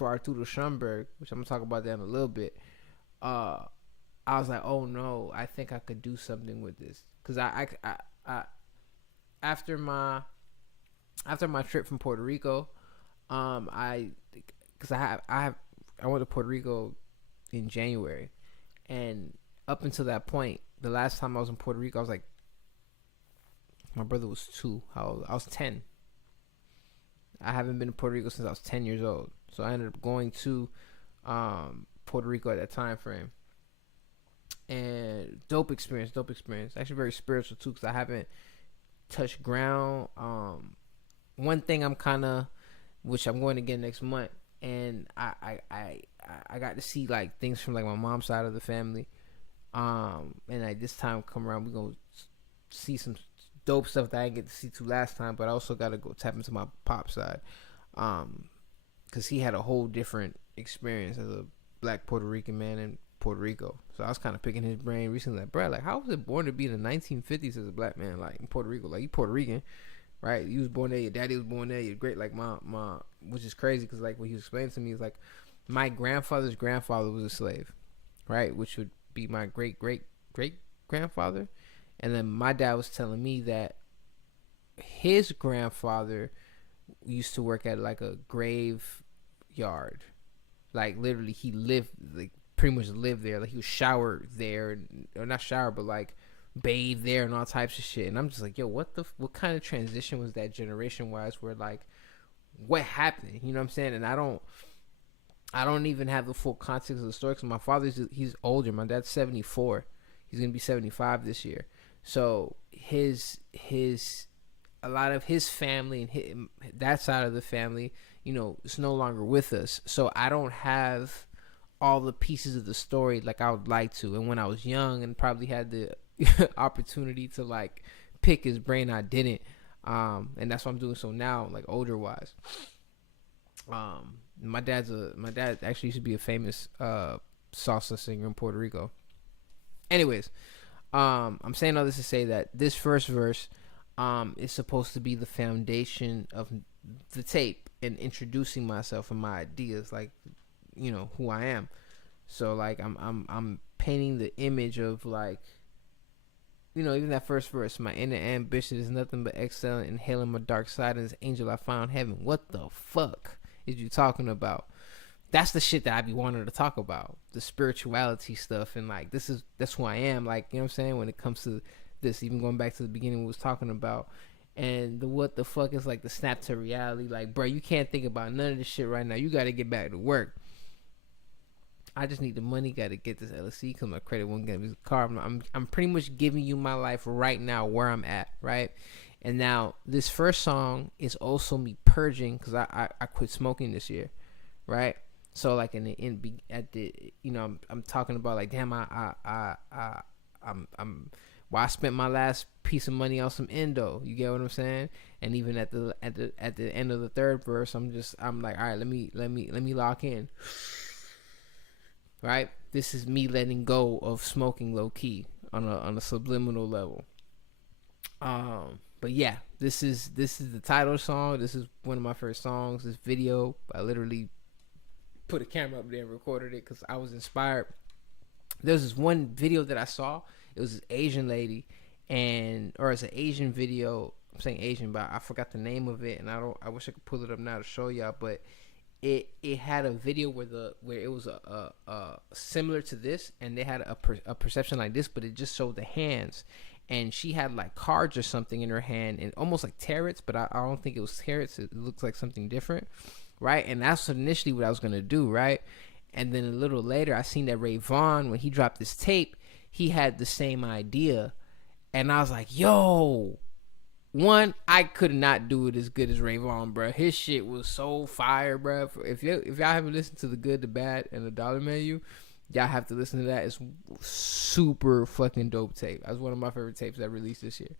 Arturo Schoenberg, which I'm gonna talk about that in a little bit, I was like, oh no, I think I could do something with this, because I after my trip from Puerto Rico, I went to Puerto Rico in January, and up until that point, the last time I was in Puerto Rico, I was like, my brother was 2. I was 10. I haven't been to Puerto Rico since I was 10 years old, so I ended up going to Puerto Rico at that time frame, and dope experience. Actually, very spiritual too, because I haven't touched ground. One thing I'm kind of, which I'm going to get next month, and I got to see like things from like my mom's side of the family, and like this time come around, we're gonna see some dope stuff that I didn't get to see too last time. But I also got to go tap into my pop side, because he had a whole different experience as a black Puerto Rican man in Puerto Rico. So I was kind of picking his brain recently, like, bro, like, how was it born to be in the 1950s as a black man, like in Puerto Rico? Like, you Puerto Rican, right? You was born there, your daddy was born there, you're great. Like my which is crazy, because like what he was explaining to me is like, my grandfather's grandfather was a slave, right? Which would be my great grandfather. And then my dad was telling me that his grandfather used to work at like a graveyard. Like literally he lived, like pretty much lived there. Like he would shower there, or not shower, but like bathe there and all types of shit. And I'm just like, yo, what kind of transition was that generation wise, where like what happened? You know what I'm saying? And I don't even have the full context of the story, because my he's older. My dad's 74. He's gonna be 75 this year. So a lot of his family and that side of the family, you know, it's no longer with us. So I don't have all the pieces of the story like I would like to. And when I was young and probably had the opportunity to like pick his brain, I didn't. And that's what I'm doing so now, like older wise. My dad actually used to be a famous salsa singer in Puerto Rico. Anyways, I'm saying all this to say that this first verse is supposed to be the foundation of the tape and introducing myself and my ideas, like, you know, who I am. So like I'm painting the image of, like, you know, even that first verse, my inner ambition is nothing but excelling and hailing my dark side, and this angel I found heaven. What the fuck is you talking about? That's the shit that I be wanting to talk about, the spirituality stuff, and like that's who I am, like, you know what I'm saying, when it comes to this, even going back to the beginning we was talking about. And the what the fuck is like the snap to reality, like, bro, you can't think about none of this shit right now, you got to get back to work. I just need the money, got to get this LLC because my credit won't get me the car. I'm pretty much giving you my life right now where I'm at, right? And now this first song is also me purging, because I quit smoking this year, right? So like at the you know, I'm talking about like, damn, I'm well, I spent my last piece of money on some endo. You get what I'm saying? And even at the end of the third verse, I'm like, all right, let me lock in. Right? This is me letting go of smoking low key on a subliminal level. But yeah, this is the title song. This is one of my first songs. This video, I literally put a camera up there and recorded it because I was inspired. There's this one video that I saw. It was this Asian lady, or it's an Asian video. I'm saying Asian, but I forgot the name of it, and I wish I could pull it up now to show y'all. But it had a video where it was a similar to this, and they had a perception like this, but it just showed the hands, and she had like cards or something in her hand, and almost like tarots, but I don't think it was tarots. It looks like something different, right? And that's initially what I was gonna do, right? And then a little later, I seen that Ray Vaughn, when he dropped this tape, he had the same idea, and I was like, yo. One, I could not do it as good as Ray Vaughn, bro. His shit was so fire, bro. If y'all haven't listened to The Good, The Bad, and The Dollar Menu, y'all have to listen to that. It's super fucking dope tape. That's one of my favorite tapes that released this year.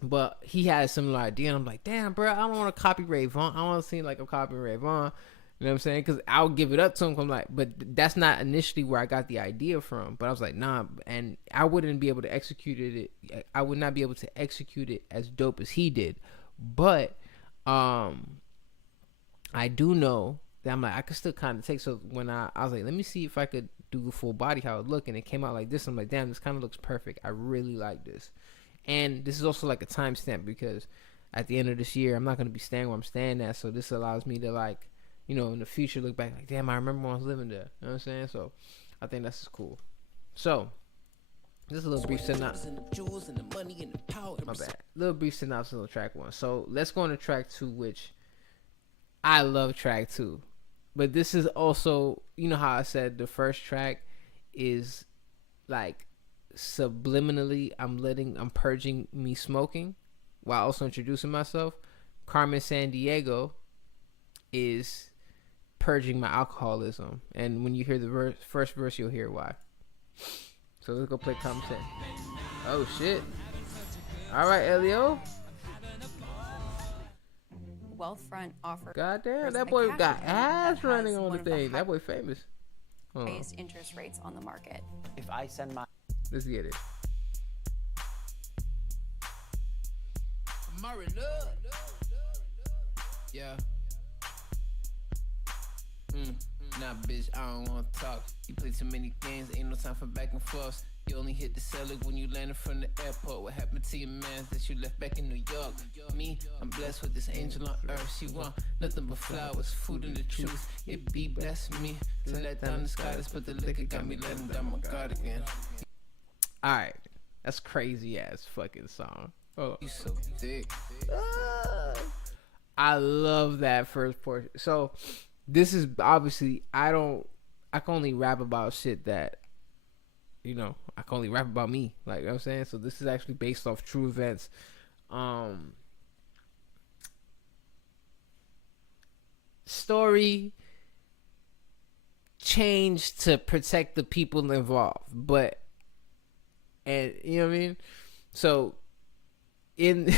But he had a similar idea, and I'm like, damn, bro, I don't want to copy Ray Vaughn. I want to seem like I'm copying Ray Vaughn. You know what I'm saying? Because I'll give it up to him. I'm like, but that's not initially where I got the idea from. But I was like, nah, and I wouldn't be able to execute it. I would not be able to execute it as dope as he did. But I do know that I'm like, I could still kind of take. So when I was like, let me see if I could do the full body, how it looked, and it came out like this. I'm like, damn, this kind of looks perfect. I really like this. And this is also like a timestamp, because at the end of this year, I'm not going to be staying where I'm staying at. So this allows me to, like, you know, in the future, look back like, damn, I remember when I was living there. You know what I'm saying? So I think that's cool. So this is a little brief synopsis. My bad. Little brief synopsis of track 1. So let's go on to track 2, which I love track 2. But this is also, you know how I said the first track is like subliminally I'm purging me smoking while also introducing myself. Carmen Sandiego is purging my alcoholism, and when you hear the first verse, you'll hear why. So let's go play Carmen Sandiego. Oh shit! All right, Elio. Wealthfront offer. Goddamn, that boy got ass running on the thing. That boy famous. Highest interest rates on the market. If I send my Let's get it. Yeah. Nah, bitch, I don't wanna talk. You play too many games, ain't no time for back and forth. You only hit the cellar when you landed from the airport. What happened to your man that you left back in New York? Me, I'm blessed with this angel on earth. She want nothing but flowers, food and the truth. It be blessed me to let down the sky. But the liquor got me letting down my guard again. Alright, that's crazy ass fucking song. Oh, You so thick. I love that first portion. So this is obviously I can only rap about shit that, you know, I can only rap about me. Like, you know what I'm saying? So this is actually based off true events. Story changed to protect the people involved, but, and you know what I mean? So in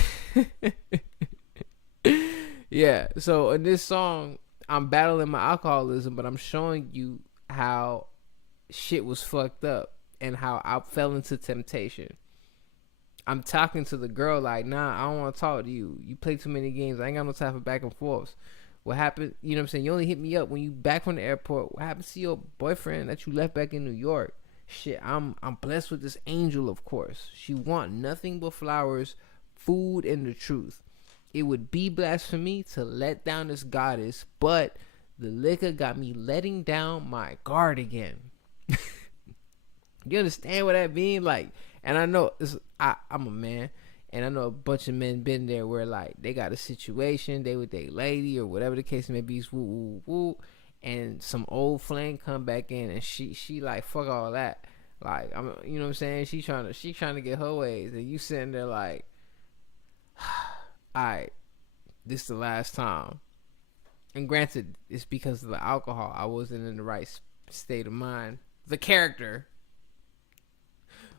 yeah, so in this song, I'm battling my alcoholism, but I'm showing you how shit was fucked up and how I fell into temptation. I'm talking to the girl like, nah, I don't want to talk to you. You play too many games. I ain't got no time for back and forth. What happened? You know what I'm saying? You only hit me up when you back from the airport. What happened to your boyfriend that you left back in New York? Shit, I'm blessed with this angel, of course. She want nothing but flowers, food, and the truth. It would be blasphemy to let down this goddess, but the liquor got me letting down my guard again. You understand what that mean? Like, and I know I'm a man, and I know a bunch of men been there where like they got a situation, they with their lady or whatever the case may be, woo woo woo, and some old flame come back in, and she like fuck all that. Like, you know what I'm saying? She trying to get her ways, and you sitting there like, alright, this the last time. And granted, it's because of the alcohol. I wasn't in the right state of mind. The character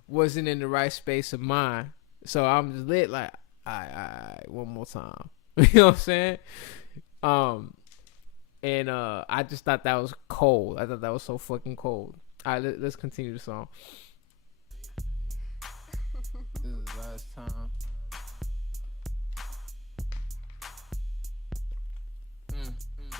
wasn't in the right space of mind. So I'm just lit like, alright, one more time. You know what I'm saying? And I just thought that was cold. I thought that was so fucking cold. Alright, let's continue the song. This is the last time.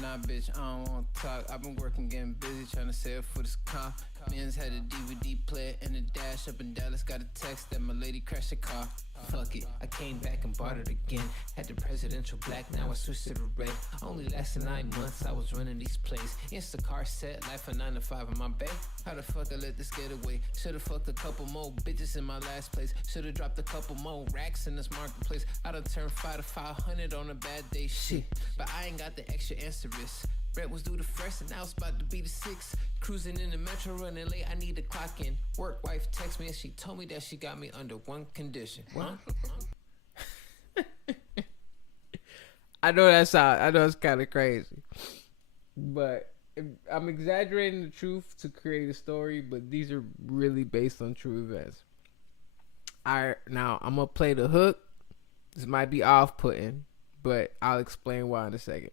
Nah, bitch, I don't want to talk. I've been working, getting busy, trying to save for this car. Men's had a DVD player and a dash up in Dallas. Got a text that my lady crashed the car. Fuck it, I came back and bought it again. Had the presidential black, now I switched to the red. Only lasted 9 months, I was running these plays. Instacar set, life a 9 to 5 in my bay. How the fuck I let this get away? Should've fucked a couple more bitches in my last place. Should've dropped a couple more racks in this marketplace. I done turned 5 to 500 on a bad day, shit. But I ain't got the extra asterisk. Rent was due the first and now it's about to be the 6th. Cruising in the metro, running late, I need to clock in. Work wife text me and she told me that she got me under one condition. What? I know it's kind of crazy, but I'm exaggerating the truth to create a story, but these are really based on true events. Now I'm gonna play the hook. This might be off-putting, but I'll explain why in a second.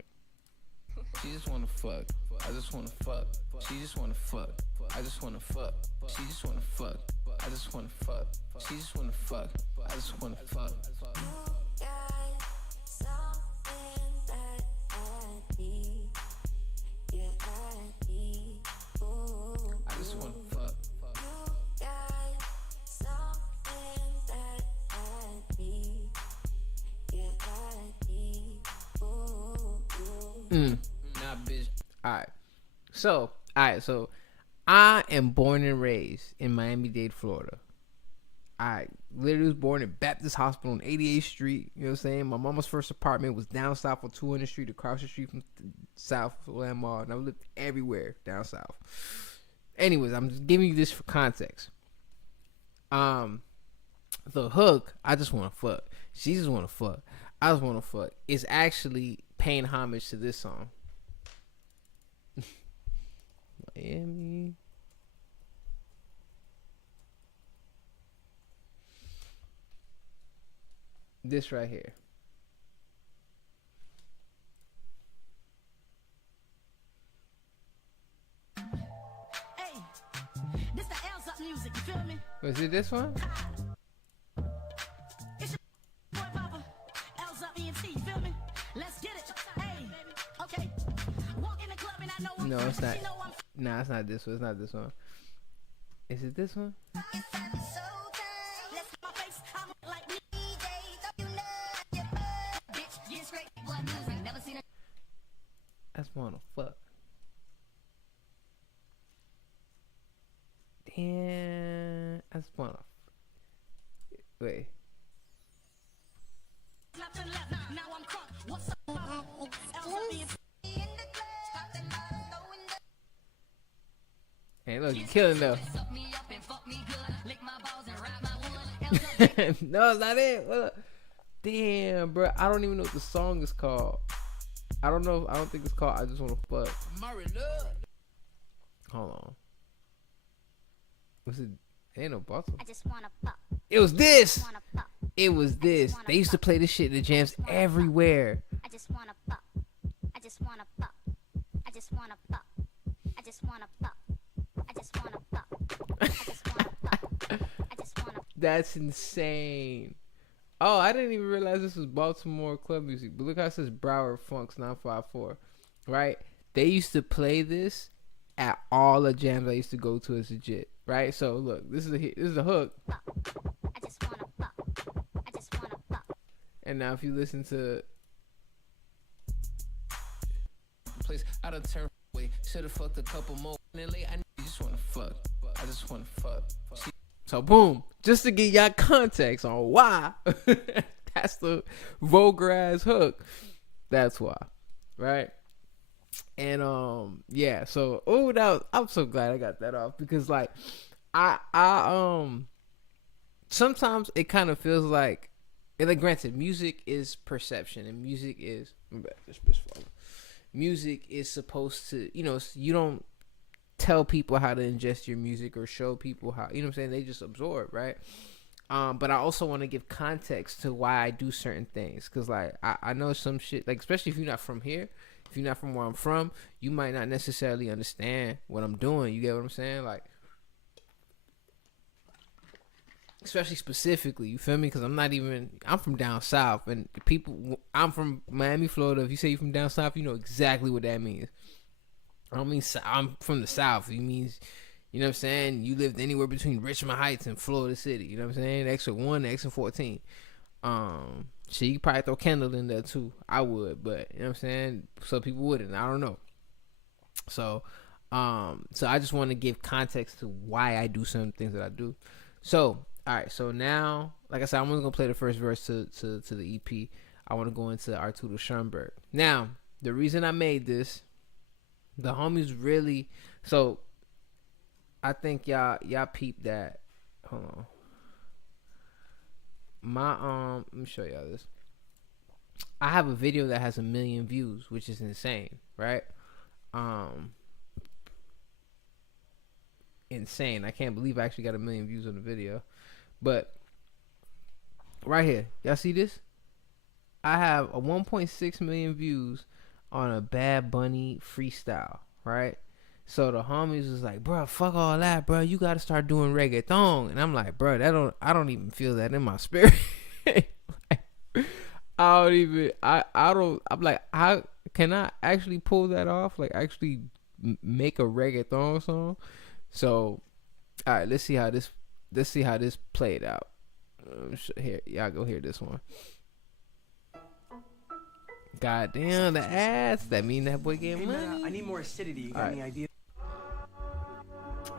She just wanna fuck. I just wanna fuck. She just wanna fuck. I just wanna fuck. She just wanna fuck. I just wanna fuck. She just wanna fuck. I just wanna fuck. I just wanna fuck. Nah, bitch. Alright, so I am born and raised in Miami-Dade, Florida. I literally was born in Baptist Hospital on 88th Street. You know what I'm saying? My mama's first apartment was down south on 200th Street, across the street from South Land Mall, and I've lived everywhere down south. Anyways, I'm just giving you this for context. The hook, I just want to fuck. She just want to fuck. I just want to fuck. Is actually paying homage to this song. Miami. This right here. Hey, this the L's up music, you feel me? Was it this one? It's your boy Papa, L's up ENT, you feel me? Let's get it. Hey, okay. Walk in the club and I know I'm No, it's not. she know I'm Nah, it's not this one. It's not this one. Is it this one? let's my face. I'm like bitch, get straight. Blood music, never seen it. I just wanna fuck. Damn, I just wanna. Wait. Left to left, now I'm crunk. What's up? L's up ENT. Hey, look, you killing though. No, it's not it. What up? Damn, bro. I don't even know what the song is called. I don't know. I don't think it's called I Just Wanna Fuck. Hold on. Was it? Ain't no bottle. I just wanna fuck. It was this. Wanna fuck. it was this. They used to play this shit in the jams everywhere. I just wanna fuck. I just wanna fuck. I just wanna fuck. I just wanna fuck. I just wanna fuck. I just wanna fuck. I just wanna. That's insane. Oh, I didn't even realize this was Baltimore club music. But look how it says Broward Funks 954, right? They used to play this at all the jams I used to go to as a jit, right? So look, this is the hook. I just wanna fuck. I just wanna fuck. And now if you listen to Place out of turn way. Should've fucked a couple more. And late, I just wanna fuck. I just wanna fuck. so boom, just to give y'all context on why that's the vulgar ass hook. That's why, right? And yeah, so I'm so glad I got that off because like I sometimes it kind of feels like, and like granted, music is perception and music is music is supposed to, you know, you don't tell people how to ingest your music or show people how, you know what I'm saying, they just absorb, right? But I also want to give context to why I do certain things because like I know some shit, like especially if you're not from here, if you're not from where I'm from, you might not necessarily understand what I'm doing. You get what I'm saying? Like, especially specifically, you feel me? Because I'm from down south, and I'm from Miami, Florida. If you say you're from down south, you know exactly what that means. I don't mean I'm from the south. It means, you know what I'm saying, you lived anywhere between Richmond Heights and Florida City. You know what I'm saying? Exit 1, exit 14. Shit, you could probably throw Kendall in there too. I would, but you know what I'm saying? Some people wouldn't. I don't know. So I just want to give context to why I do some things that I do. So, all right. So now, like I said, I'm only gonna play the first verse to the EP. I want to go into Arturo Schoenberg. Now, the reason I made this, the homies really. So, I think y'all peeped that. Hold on. Let me show y'all this. I have a video that has 1 million views, which is insane, right? Insane. I can't believe I actually got 1 million views on the video. But right here, y'all see this? I have a 1.6 million views on a Bad Bunny freestyle, right? So the homies was like, bro, fuck all that, bro. You gotta start doing reggaeton. And I'm like, bro, I don't even feel that in my spirit. I'm like, how can I actually pull that off? Like actually make a reggaeton song? So, all right, let's see how this played out. Here, y'all go hear this one. God damn, the ass. That mean that boy getting money. I need more acidity. You got any idea?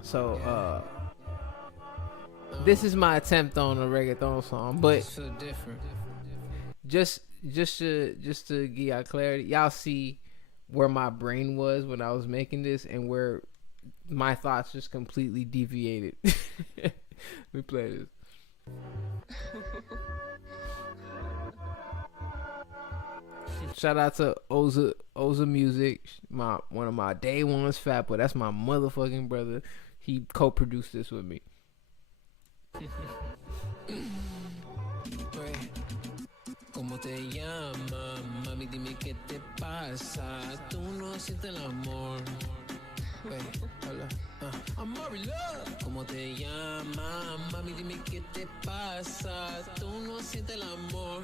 So, this is my attempt on a reggaeton song, but So different. just to give y'all clarity, y'all see where my brain was when I was making this and where my thoughts just completely deviated. Let me play this. Shout out to Oza Music, one of my day ones, Fat Boy. That's my motherfucking brother. He co-produced this with me. ¿Cómo te llamas? Mami, dime qué te pasa. Tú no sientes el amor. Hola. I'm Mari Love. ¿Cómo te llamas? Mami, dime qué te pasa. Tú no sientes el amor.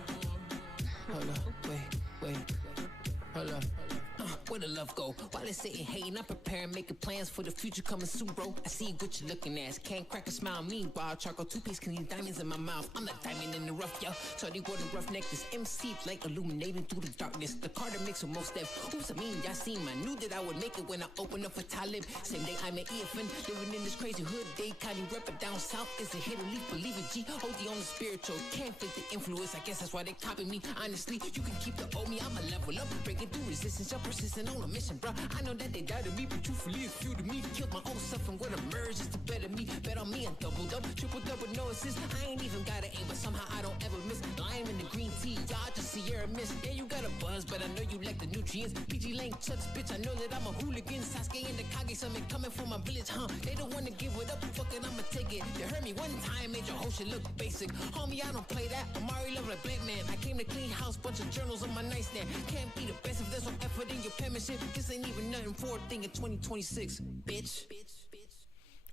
Hola. Wait. Hola. Where the love go? While it's sitting hating, I'm preparing, making plans for the future coming soon, bro. I see what you're looking at. Can't crack a smile. Meanwhile, charcoal toothpaste can leave diamonds in my mouth. I'm the diamond in the rough, yo. Shorty wore the rough necklace. MC like illuminating through the darkness. The car that makes with most steps. Oops, I mean, y'all seen. I knew that I would make it when I opened up for Talib. Same day I'm an EFN, living in this crazy hood. They kind of rep it down south. It's a hit or leaf, believe it, G. OD on the spiritual. Can't fit the influence. I guess that's why they copy me. Honestly, you can keep the old me. I'm a level up, breaking through resistance. You're persistent on a mission, bro. I know that they doubted me, but truthfully it's few to me. Killed my own self and what emerged is to better me. Bet on me and doubled up, tripled up with no assist. I ain't even got to aim, but somehow I don't ever miss. Lime in the green tea, y'all just see Sierra Mist. Yeah, you got a buzz, but I know you like the nutrients. PG Lang Chucks, bitch, I know that I'm a hooligan. Sasuke and the Kage summon coming from my village, huh? They don't wanna give it up, fuck it, I'ma take it. You heard me one time, made your whole shit look basic. Homie, I don't play that. Amari love like black man. I came to clean house, bunch of journals on my nightstand. Can't be the best if there's no effort in your penmanship. This ain't even nothing for a thing in 2026, bitch.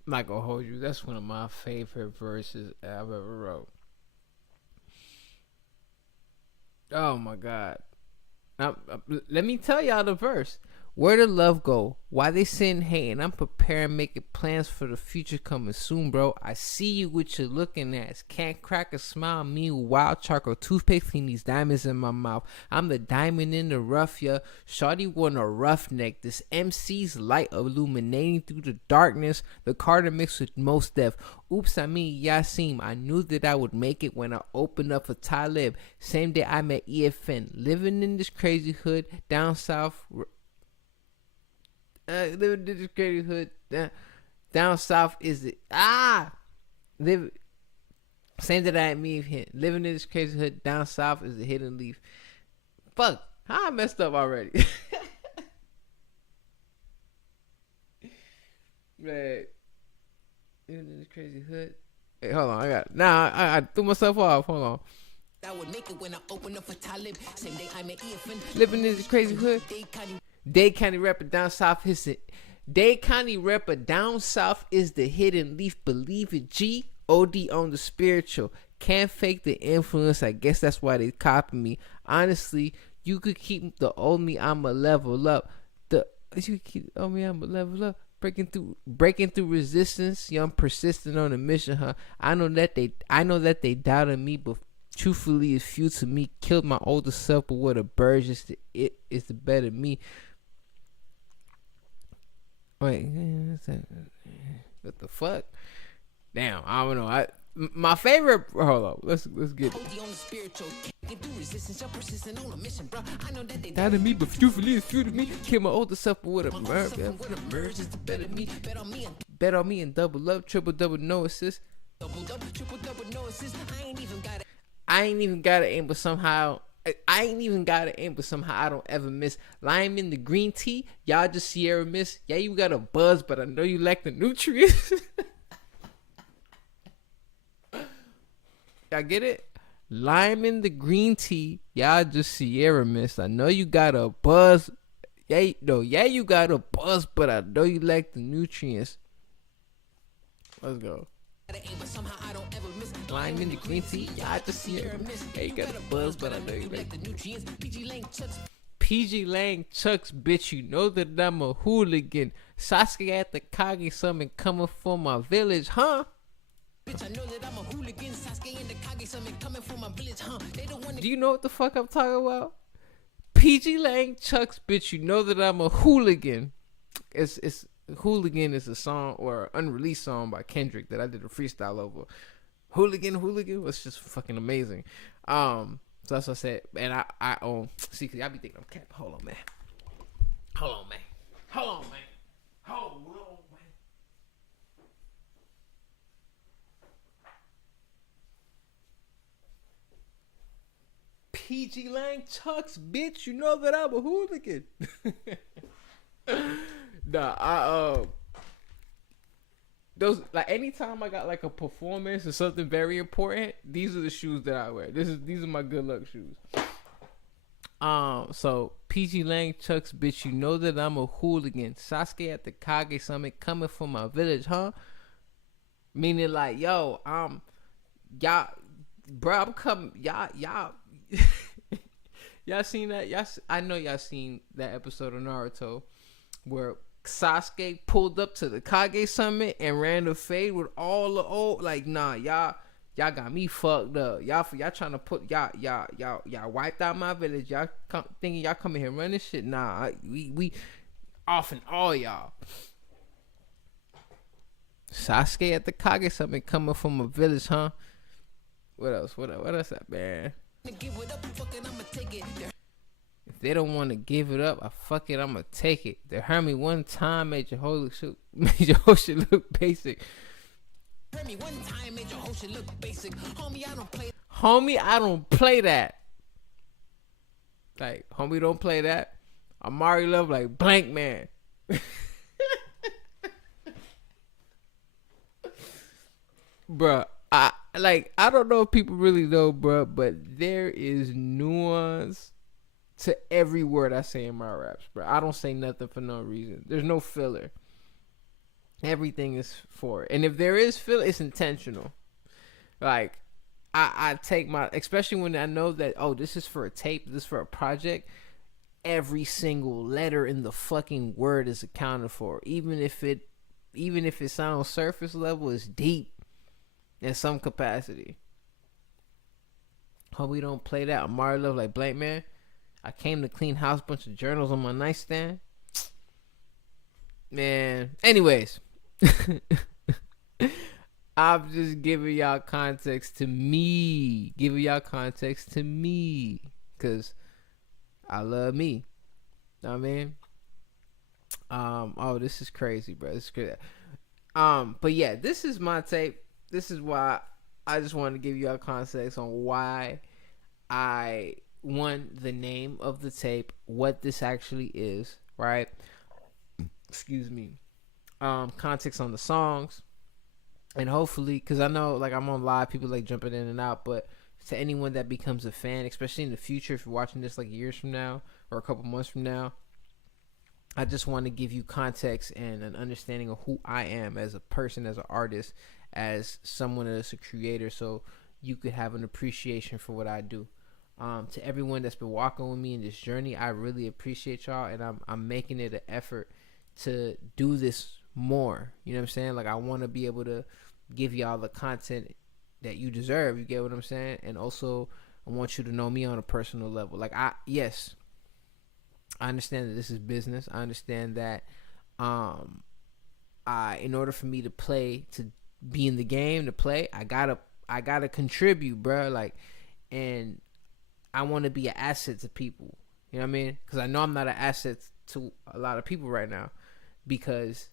I'm not gonna hold you. That's one of my favorite verses I've ever wrote. Oh my God. Now, let me tell y'all the verse. Where the love go? Why they sitting hating? I'm preparing, making plans for the future coming soon, bro. I see you with your looking ass. Can't crack a smile. Me wild charcoal toothpaste, clean these diamonds in my mouth. I'm the diamond in the rough, yeah. Shawty want a roughneck. This MC's light illuminating through the darkness. The Carter mixed with most death. Oops, I mean Yasim. I knew that I would make it when I opened up for Talib. Same day I met EFN. Living in this crazy hood down south. Living in this crazy hood down south is it same that I me hit. Living in this crazy hood down south is a hidden leaf. Fuck, how I messed up already. Man, living in this crazy hood. Hey, hold on, I threw myself off. Hold on. I would make it when I open up for Talib. Same day I met EFN. Living in this crazy hood. Dade County rapper down south is it. Dade County rapper down south is the hidden leaf. Believe it, G. OD on the spiritual. Can't fake the influence. I guess that's why they copy me. Honestly, you could keep the old me. I'ma level up. You could keep the old me. I'ma level up. Breaking through resistance. Young, persistent on a mission, huh? I know that they doubted me, but truthfully, it's few to me. Killed my older self, but what a bird is the better me. Wait, what the fuck? Damn, I don't know. My favorite. Hold on, let's get it. Doubted me, but truthfully, it's few to me. Killed my older self, but what a bird is the better me. Bet on me and double up, triple double, no assist. I ain't even gotta aim, but somehow I don't ever miss. Lime in the green tea, y'all just Sierra Miss. Yeah, you got a buzz, but I know you lack the nutrients. Y'all get it? Lime in the green tea, y'all just Sierra Miss. I know you got a buzz. Yeah, you got a buzz, but I know you lack the nutrients. Let's go. Lime in the green tea, y'all just Sierra Miss. Yeah, you got a buzz, but I know you lack the nutrients. PG Lang Chucks, bitch, you know that I'm a hooligan. Sasuke at the Kage summon coming from my village, huh? Bitch, I know that I'm a hooligan. Sasuke and the Kage summon coming from my village, huh? They don't want. Do you know what the fuck I'm talking about? PG Lang Chucks, bitch, you know that I'm a hooligan. It's Hooligan is a song or an unreleased song by Kendrick that I did a freestyle over. Hooligan was just fucking amazing. So that's what I said. And I see, cause y'all be thinking I'm capping. Hold on, man. PG Lang Chucks, bitch, you know that I'm a hooligan. Nah, those, like, anytime I got like a performance or something very important, these are the shoes that I wear. These are my good luck shoes. So PG Lang Chucks, bitch, you know that I'm a hooligan. Sasuke at the Kage summit coming from my village, huh? Meaning like, yo, y'all, bro, I'm coming, y'all. Y'all seen that? I know y'all seen that episode of Naruto where Sasuke pulled up to the Kage summit and ran the fade with all the old, like, nah, y'all got me fucked up. Y'all trying to put y'all wiped out my village. Y'all thinking y'all coming here running shit. Nah, we off and all y'all. Sasuke at the Kage summit coming from a village, huh? What else? What else that, man? If they don't want to give it up, I'ma take it. They heard me one time, made your whole shit look basic. Homie, I don't play that. Like, homie, don't play that. Amari Love like blank man. Bruh, I don't know if people really know, bruh, but there is nuance to every word I say in my raps, bruh. I don't say nothing for no reason. There's no filler. Everything is for it. And if there is filler, it's intentional. Like, I take especially when I know that, oh, this is for a tape, this is for a project, every single letter in the fucking word is accounted for. Even if it sounds surface level, it's deep in some capacity. Hope we don't play that. Amari Love like blank man. I came to clean house, bunch of journals on my nightstand. Man. Anyways. I'm just giving y'all context to me. Because I love me. Know what I mean? Oh, this is crazy, bro. This is crazy. But yeah, this is my tape. This is why I just wanted to give y'all context on why I the name of the tape, what this actually is, right? Excuse me. Context on the songs. And hopefully, because I know, like, I'm on live, people like jumping in and out, but to anyone that becomes a fan, especially in the future, if you're watching this like years from now or a couple months from now, I just want to give you context and an understanding of who I am as a person, as an artist, as someone that's a creator, so you could have an appreciation for what I do. To everyone that's been walking with me in this journey, I really appreciate y'all, and I'm making it an effort to do this more. You know what I'm saying? Like, I want to be able to give y'all the content that you deserve. You get what I'm saying? And also, I want you to know me on a personal level. Like, I understand that this is business. I understand that in order for me to play, to be in the game, to play, I gotta contribute, bro. Like, and I want to be an asset to people. You know what I mean? Because I know I'm not an asset to a lot of people right now, because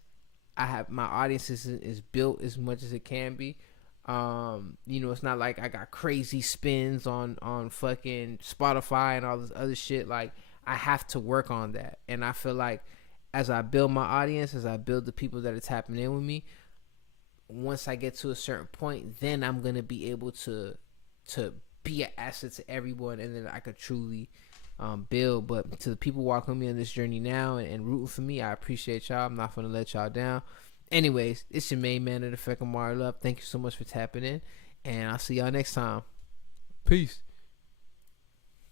I have my audience is built as much as it can be. You know, it's not like I got crazy spins on fucking Spotify and all this other shit. Like, I have to work on that, and I feel like as I build my audience, as I build the people that are tapping in with me, once I get to a certain point, then I'm gonna be able to be an asset to everyone, and then I could truly build. But to the people walking with me on this journey now and rooting for me, I appreciate y'all. I'm not gonna let y'all down. Anyways, it's your main man of the fucking Amari Love. Thank you so much for tapping in, and I'll see y'all next time. Peace.